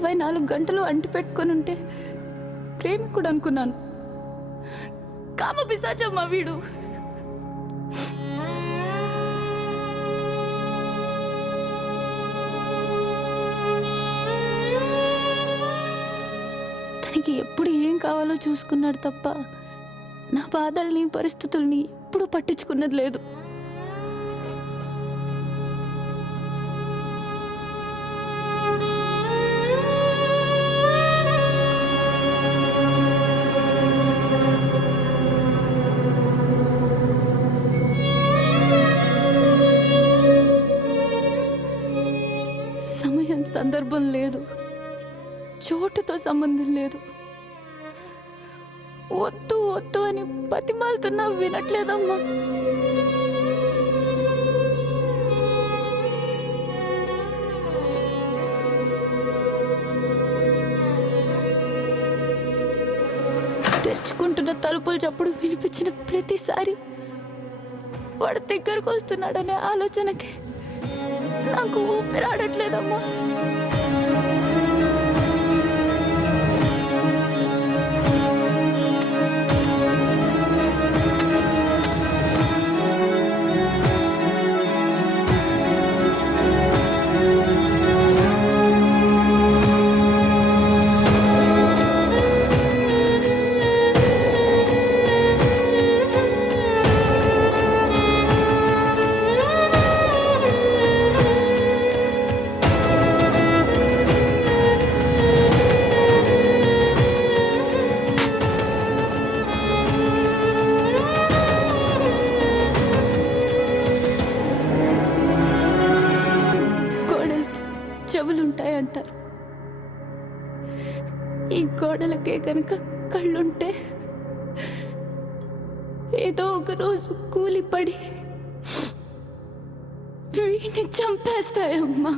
24 గంటలు అంటి పెట్టుకొని ఉంటే ప్రేమికుడు అనుకున్నాను. కామ పిశాచమ్మా వీడు. తనకి ఎప్పుడు ఏం కావాలో చూసుకున్నాడు తప్ప నా బాధల్ని పరిస్థితుల్ని ఎప్పుడూ పట్టించుకున్నది లేదు. సమయం సందర్భం లేదు, చోటుతో సంబంధం లేదు. వద్దు వద్దు అని బతిమాలుతున్నా వినట్లేదమ్మా. తెరుచుకుంటున్న తలుపులు చప్పుడు వినిపించిన ప్రతిసారి వాడు దగ్గరకు వస్తున్నాడనే ఆలోచనకి నాకు ఊపిరాడట్లేదమ్మా. చెవులుంటాయంటారు. ఈ గోడలకే కనుక కళ్ళుంటే ఏదో ఒక రోజు కూలిపడి వీడిని చంపేస్తాయమ్మా.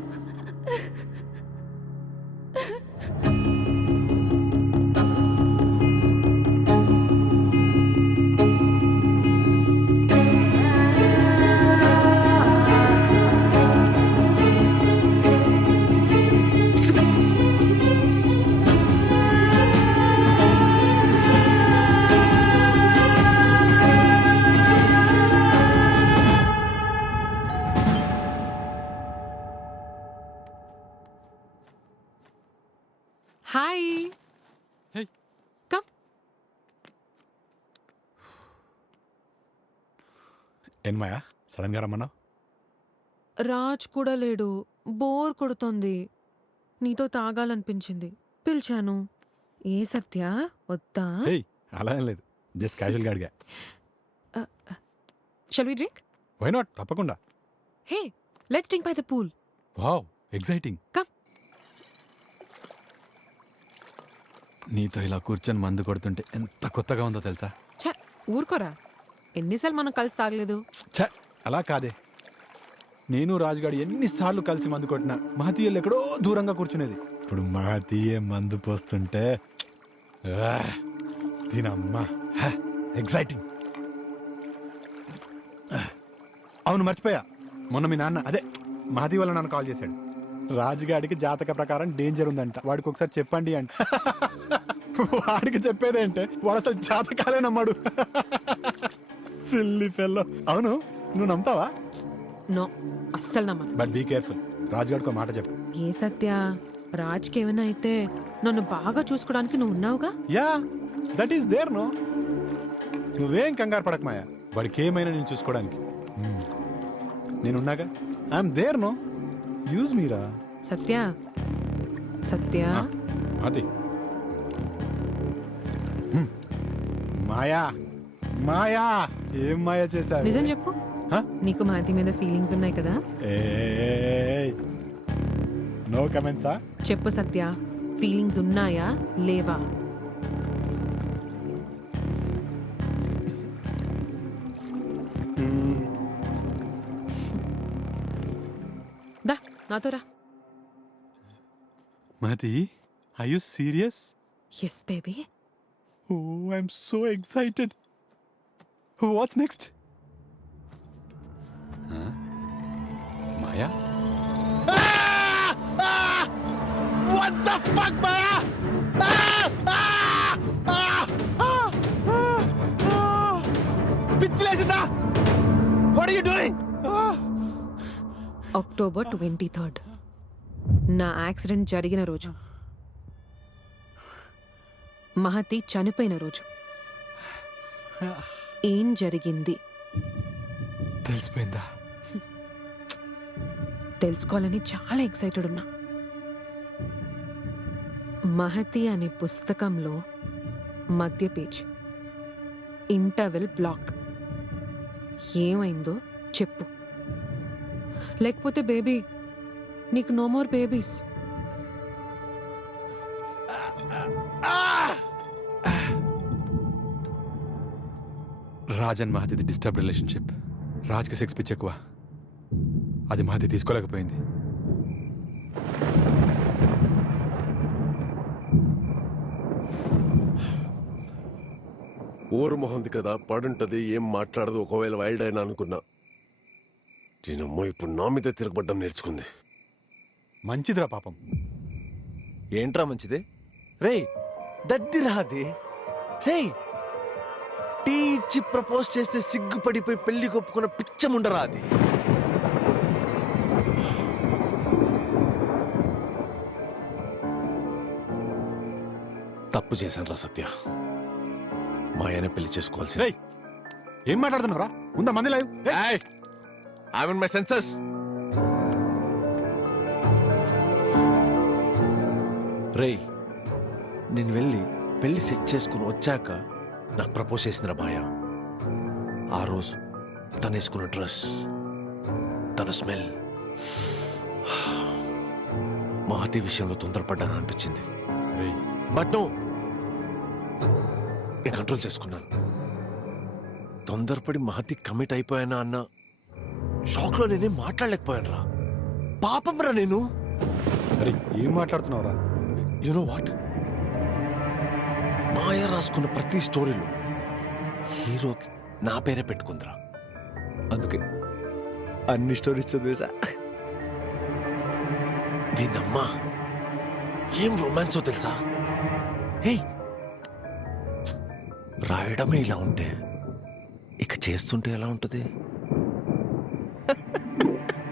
హాయ్. Hey. కమ్. ఏం మాయా సడన్ గా రమ్మన్నావు? రాజ్ కూడా లేడు, బోర్ కొడుతోంది, నీతో తాగాలనిపించింది, పిలిచాను. ఏ సత్య వద్దా? హే అలా ఏం లేదు, జస్ట్ క్యాజువల్ గా అడిగా. Shall we drink? Why not, తప్పకుండా. Hey let's drink by the pool. Wow exciting. Come. నీతో ఇలా కూర్చొని మందు కొడుతుంటే ఎంత కొత్తగా ఉందో తెలుసా? ఛ ఊరుకోరా, ఎన్నిసార్లు మనం కలిసి తాగలేదు. ఛ అలా కాదే, నేను రాజుగాడు ఎన్నిసార్లు కలిసి మందు కొట్టినా మహతీయలు ఎక్కడో దూరంగా కూర్చునేది. ఇప్పుడు మహతీయే మందు పోస్తుంటే దీనమ్మా ఎక్సైటింగ్. అవును మర్చిపోయా, మొన్న మీ నాన్న అదే మహతీ వాళ్ళ నాన్న కాల్ చేశాడు. రాజుగాడికి జాతక ప్రకారం డేంజర్ ఉందంట, వాడికి ఒకసారి చెప్పండి అంట. వాడికి చెప్పేదేంటే వాడు అసలు జాతకాలే నమ్మాడు. Silly fellow. అవును నువ్వు నమ్ముతావా? నో, అస్సలు నమ్మను. బట్ బీ కేర్ఫుల్, రాజుగాడికి ఒక మాట చెప్పు. ఏ సత్య, రాజ్కి ఏమైనా అయితే నన్ను బాగా చూసుకోవడానికి నువ్వు ఉన్నావుగా. Yeah that is there no. నువ్వేం కంగారు పడక మాయా, వాడికి ఏమైనా నేను చూసుకోవడానికి నేనున్నాగా. ఐఎమ్ దేర్ నో, యూజ్ మీరా. సత్య సత్య. అది మాయా మాయా, ఏం మాయా చేశావు? నిజం చెప్పు, నీకు మాతి మీద ఫీలింగ్స్ ఉన్నాయి కదా? నో కమెంట్సా? చెప్పు సత్య, ఫీలింగ్స్ ఉన్నాయా లేవా? దా నాతో రా. Madhi, are you serious? Yes, baby. Oh, I'm so excited. What's next? Huh? Maya? Ah! Ah! What the fuck, Maya? పిచ్చిలేసిందా? What are you doing? October 23rd నా యాక్సిడెంట్ జరిగిన రోజు, మహతి చనిపోయిన రోజు. ఏం జరిగింది తెలిసిపోయిందా? తెలుసుకోవాలని చాలా ఎక్సైటెడ్ ఉన్నా. మహతి అనే పుస్తకంలో మధ్య పేజ్, ఇంటర్వెల్ బ్లాక్. ఏమైందో చెప్పు, లేకపోతే బేబీ నీకు no more babies. Raj and మహతిది డిస్టర్బ్ రిలేషన్షిప్. రాజ్కి సెక్స్ పిచ్ ఎక్కువ, అది మహతి తీసుకోలేకపోయింది. ఊరు మొహంది కదా, పడుంటది, ఏం మాట్లాడదు. ఒకవేళ వైల్డ్ అయినా అనుకున్నా. దీనమ్మో ఇప్పుడు నా మీద తిరగబడ్డం నేర్చుకుంది. మంచిదిరా పాపం. ఏంట్రా మంచిది? రేయ్ దద్దిరా అది. రేయ్ టీ ఇచ్చి ప్రపోజ్ చేస్తే సిగ్గుపడిపోయి పెళ్లి కొప్పుకున్న పిచ్చముండరా అది. తప్పు చేశాను రా సత్య. మాయనే పెళ్లి చేసుకోవాల్సి. రేయ్ ఏం మాట్లాడుతున్నావురా? ఉందా మంది live? I mean my senses. రేయ్ నేను వెళ్ళి పెళ్లి సెట్ చేసుకుని వచ్చాక నాకు ప్రపోజ్ చేసిందిరా మాయ. ఆ రోజు తను వేసుకున్న డ్రెస్, తన స్మెల్, మహతి విషయంలో తొందరపడ్డాను అనిపించింది. రేయ్ బట్ నో, నేను కంట్రోల్ చేసుకున్నాను. తొందరపడి మహతి కమిట్ అయిపోయానా అన్న షాక్లో నేనేం మాట్లాడలేకపోయాను రా. పాపం రా నేను. అరే ఏం మాట్లాడుతున్నావురా? యు నో వాట్, మాయ రాసుకున్న ప్రతి స్టోరీలో హీరోకి నా పేరే పెట్టుకుందిరా. అందుకే అన్ని స్టోరీస్ చదివేశా. దీన్నమ్మా ఏం రొమాన్సో తెలుసా? హే, రాయడమే ఇలా ఉంటే ఇక చేస్తుంటే ఎలా ఉంటుంది?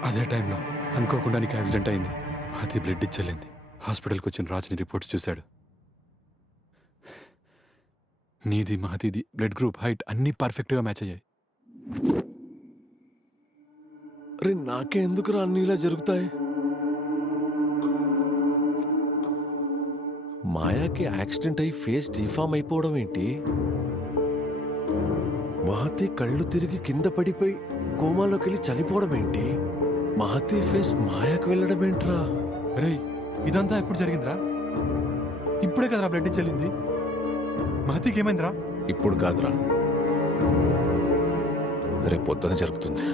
అదే టైంలో అనుకోకుండా నీకు యాక్సిడెంట్ అయింది. మహతి బ్లడ్ ఇచ్చెళ్ళింది. హాస్పిటల్కి వచ్చిన రాజుని రిపోర్ట్స్ చూశాడు. నీది మహతిది బ్లడ్ గ్రూప్, హైట్ అన్నీ పర్ఫెక్ట్గా మ్యాచ్ అయ్యాయి. అరే నాకే ఎందుకురా అన్ని ఇలా జరుగుతాయి? మాయాకి యాక్సిడెంట్ అయి ఫేస్ డిఫామ్ అయిపోవడం ఏంటి? మహతి కళ్ళు తిరిగి కింద పడిపోయి కోమాలోకి వెళ్ళి చనిపోవడం ఏంటి? మహతి ఫేస్ మాయాకి వెళ్ళడం ఏంట్రా? రేయ్ ఇదంతా ఎప్పుడు జరిగిందిరా? ఇప్పుడే కదరా బ్లడ్ ఇచ్చెళ్ళింది. మహతికి ఏమైందిరా? ఇప్పుడు కాదురా, రేపు పొద్దున జరుగుతుంది.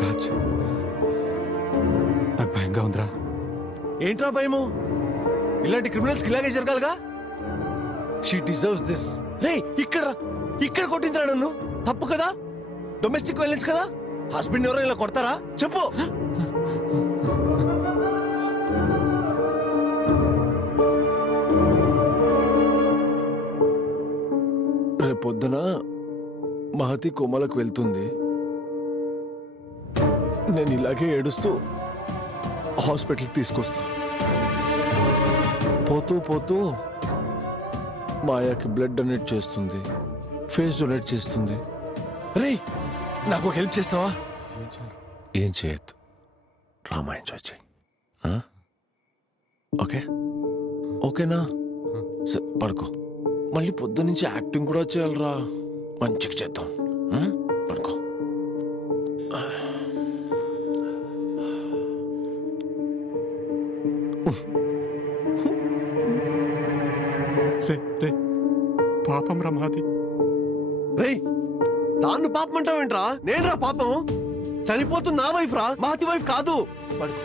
రాజ్ నాకు భయంగా ఉందిరా. ఏంట్రా భయము? ఇలాంటి క్రిమినల్స్కి ఇలాగే జరగాలిగా. She deserves this. రే ఇక్కడ కొట్టిందిరా నన్ను. తప్పు కదా, డొమెస్టిక్ వైలెన్స్ కదా. హస్బెండ్ ఎవరో ఇలా కొడతారా చెప్పు? రేపొద్దున మహతి కోమలకు వెళ్తుంది. నేను ఇలాగే ఏడుస్తూ హాస్పిటల్కి తీసుకొస్తా. పోతూ పోతూ మాయాకి బ్లడ్ డొనేట్ చేస్తుంది, ఫేస్ డొనేట్ చేస్తుంది. రే నాకు హెల్ప్ చేస్తావా? ఏం చేయొద్దు, డ్రామా ఎంజాయ్ చేయి. ఓకే ఓకేనా? సరే పడుకో. మళ్ళీ పొద్దు నుంచి యాక్టింగ్ కూడా చేయాలరా. మంచిగా చేద్దాం. పడుకో. రే రే పాపం రా మహతి. రే దాన్ని పాపం అంటావేంట్రా? నేను రా పాపం. చనిపోతుంది నా వైఫ్ రా, మహతి వైఫ్ కాదు. పడుకో.